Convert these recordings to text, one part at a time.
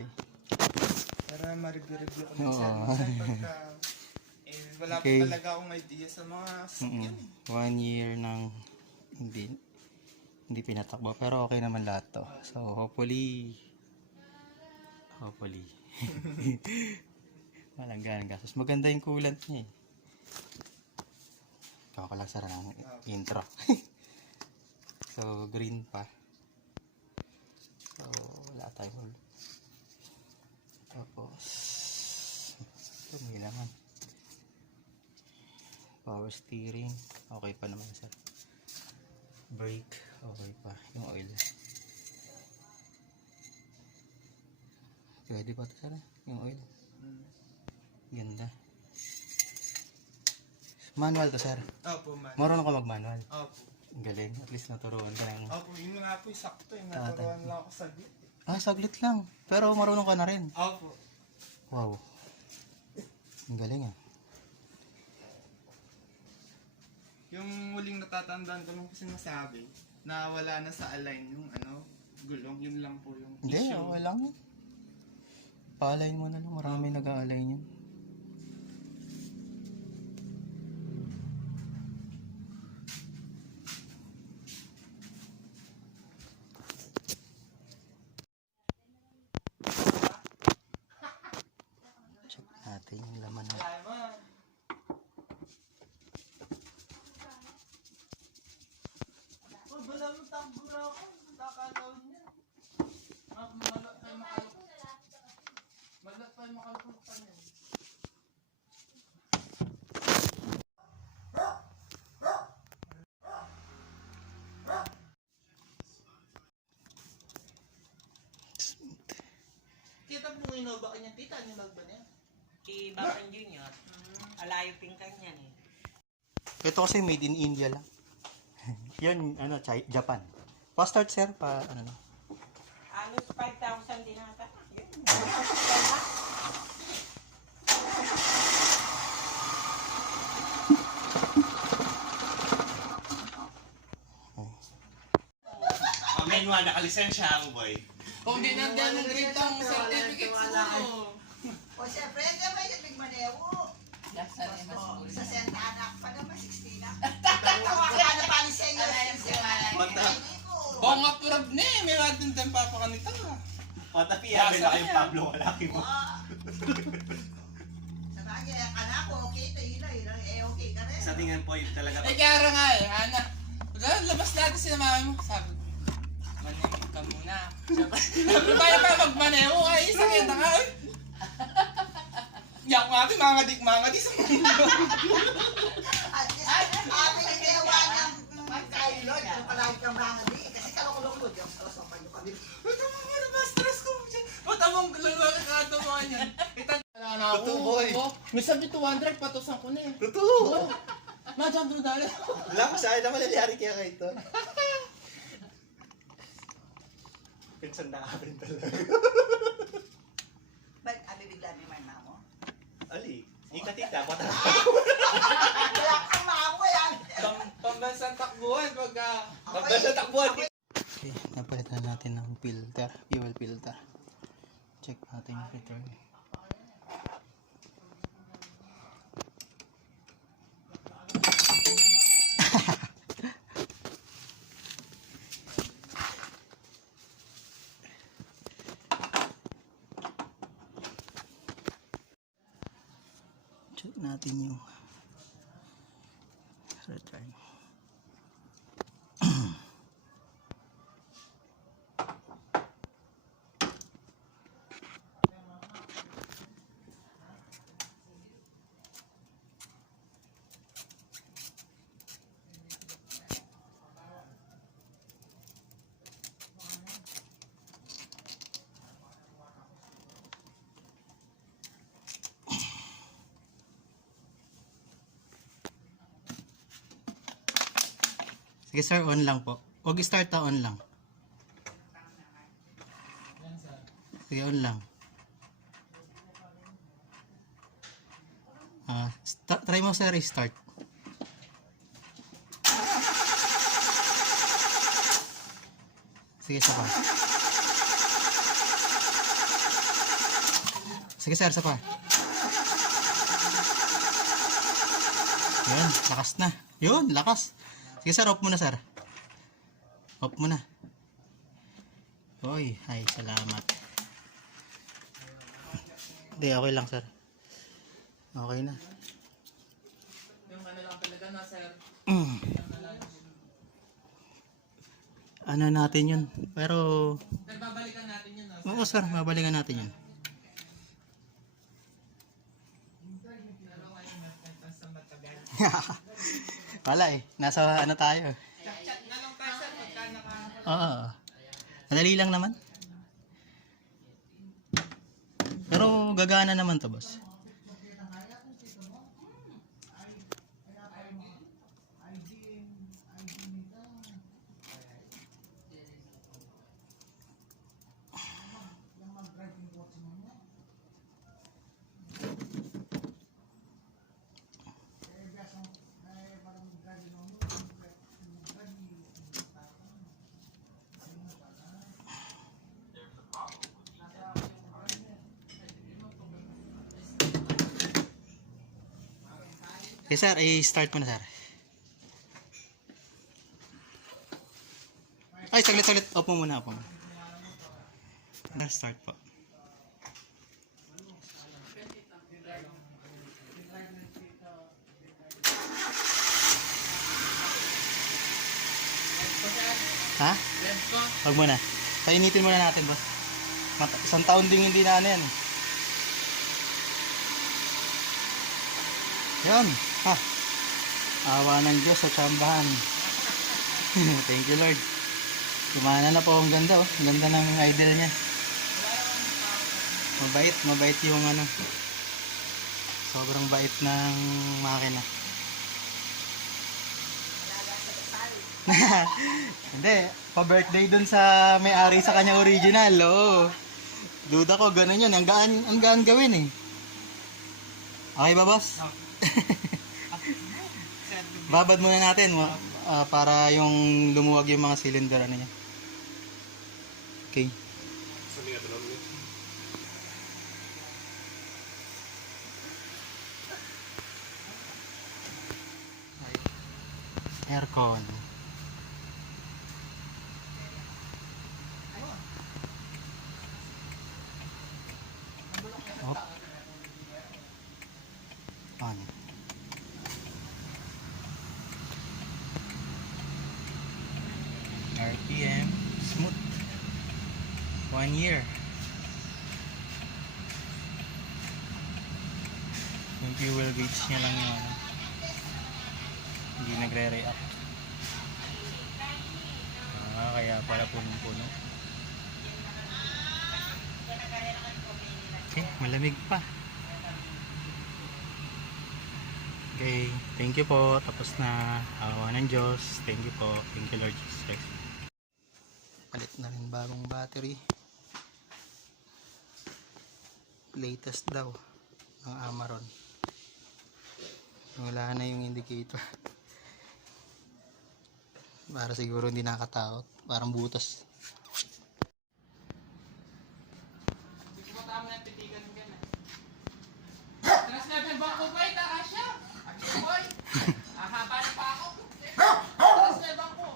Okay. Para ma-review ko Oo. minsan pagka wala Okay. pa talaga akong idea sa mga sasakyan. 1 year nang hindi pinatakbo, pero okay naman lahat to. So hopefully walang ganang gastos. Maganda yung coolant niya eh. Ikaw lang sara ng intro. So green pa. So wala tayong tapos ito may laman. Power steering okay pa naman sir. Brake okay pa. Yung oil pwede pa ito sir yung oil. Ganda. Manual to sir. Opo, man. Marunong ka mag manual. Opo. Ang galing, at least naturuan ka ng Opo, yun nga po yung sakto eh. Naturuan lang ako sa git. saglit lang pero marunong ka na rin. Opo. Wow, ang galing ah. Yung muling natatandaan ko nung kasi nasabi na wala na sa align yung gulong, yun lang po yung Hindi, issue. okay lang yun. Pa-align mo na lang, marami nag-a-align yun. Check natin yung laman na. Wala mo takbo na ako. Nakakalaw niya. Malat tayo makalapot pa niya. Tita po Innova kanya. Tita, ano ba niya? Si Bakan Junior, alayo pingkan yan eh. Ito kasi made in India lang. Yan, Japan. Pa-start sir, ano na. Alos 5,000 din ata. Yun. Manual, nakalisensya ako, boy. Kung di nandiyan ng grade ang certificate siguro. O siyempre, may nagmanewo. Sa senta anak pa naman, 16 na. Wala na pa ni Senyor. Oo nga purab na eh. May matindang papa ka nito. Patapiya, may laki yung Pablo, malaki mo. Sa bagay, anak ko, okay, okay ka rin. Sa tingin po, yung talaga. Eh kaya nga eh, anak. Labas natin sila mami mo. Sabi ko, maneho ka muna. Sabi pa magmaneho ka eh. Sakit na ka eh. Yak nga ito, mga di sa mundo. At least, ate yung gawa ng kailod. Yung palagi kang mga di. Kasi kalok-lok yung sarasok kayo kami. Ito mga stress ko. Matamang lalaki ka ito mga niyan. Wala na ako. Totoo, boy. May sabi 200, patusan ko na eh. Totoo! Madam Brudale. Wala ko sa akin na malaliyari kaya kayo ito. Pinsan na amin talaga. Ba't abibigla ni my mamo? Ali, ikatita, pata. Wala kang mamo yan. Pambansang takbuhan pagka... Pagdasa takbuhan. Okay, napalitan natin ng filter, fuel filter. Check natin yung return. Check natin yung return. Sige sir, on lang po. Huwag start ta, on lang. Sige, on lang. Try mo sir, restart. Sige, isa pa. Sige sir, isa pa. Yun, lakas na. Yun, lakas. Sige sir, off muna sir. Off muna. Uy, ay, salamat. Hindi, okay lang sir. Okay na. Yung ano lang talaga na, sir. Ano natin yun? Pero, Sir, babalikan natin yun, no? oo sir, babalikan natin yun. Pero ngayon, mas sa matagal. Wala eh, nasa ano tayo. Chat na lang tayo, sir, pagka naka... Oo. Madali lang naman. Pero gagana naman to, boss. Okay sir, i-start mo na sir. Ay, saglit. Off mo muna, off mo. Start po. Ha? Left ko. Wag muna. Painitin muna natin, boss. Isang taon din hindi na ano yan. Yan. Ha. Awa ng Diyos sa tsambahan. Thank you, Lord. Gumana na po. Ang ganda, oh. Ang ganda ng idol niya. Mabait yung ano. Sobrang bait ng makina. Hindi, pa-birthday dun sa may-ari sa kanyang original, oo. Duda ko, ganun yun. Ang gaan gawin eh. Okay ba, boss? Babad muna natin para yung lumuwag yung mga cylinder ano niya. Okay. Aircon. Op. On. RPM smooth. 1 year. Yung fuel gauge niya lang yung ano, hindi nagre-react. Kaya pala punong-puno. Okay, malamig pa. Okay, thank you po. Tapos na. Awa ng Diyos. Thank you po. Thank you Lord Jesus Christ. Palit na rin bagong battery. Latest daw ng Amaron. Wala na yung indicator. Para siguro hindi nakatakot. Parang butas. Hindi ko matama na pitigan mo ganun. Trust level ba ako, boy? Taas siya. Boy. Ahaba na pa ako. Trust level ko.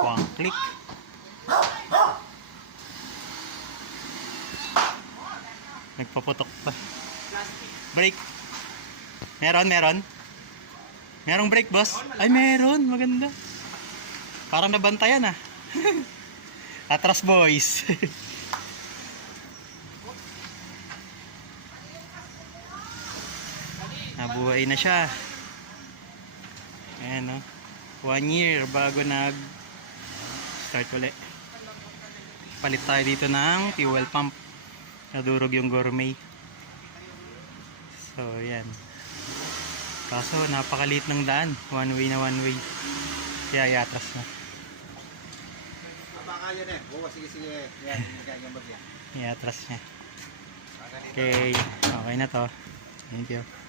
One click. Nagpaputok pa. Brake. Meron. Merong brake, boss? Ay, meron. Maganda. Parang nabantayan, ah. Atras, boys. Nabuhay na siya. Ayan, oh. 1 year bago start ulit. Palit tayo dito ng fuel pump. Nadurog yung gourmet. So yan. Kaso napakaliit ng daan. One way. Kaya iatras na. Baka yan eh. Oo, sige. Yan, yung bagyan. Iatras niya. Okay, okay na to. Thank you.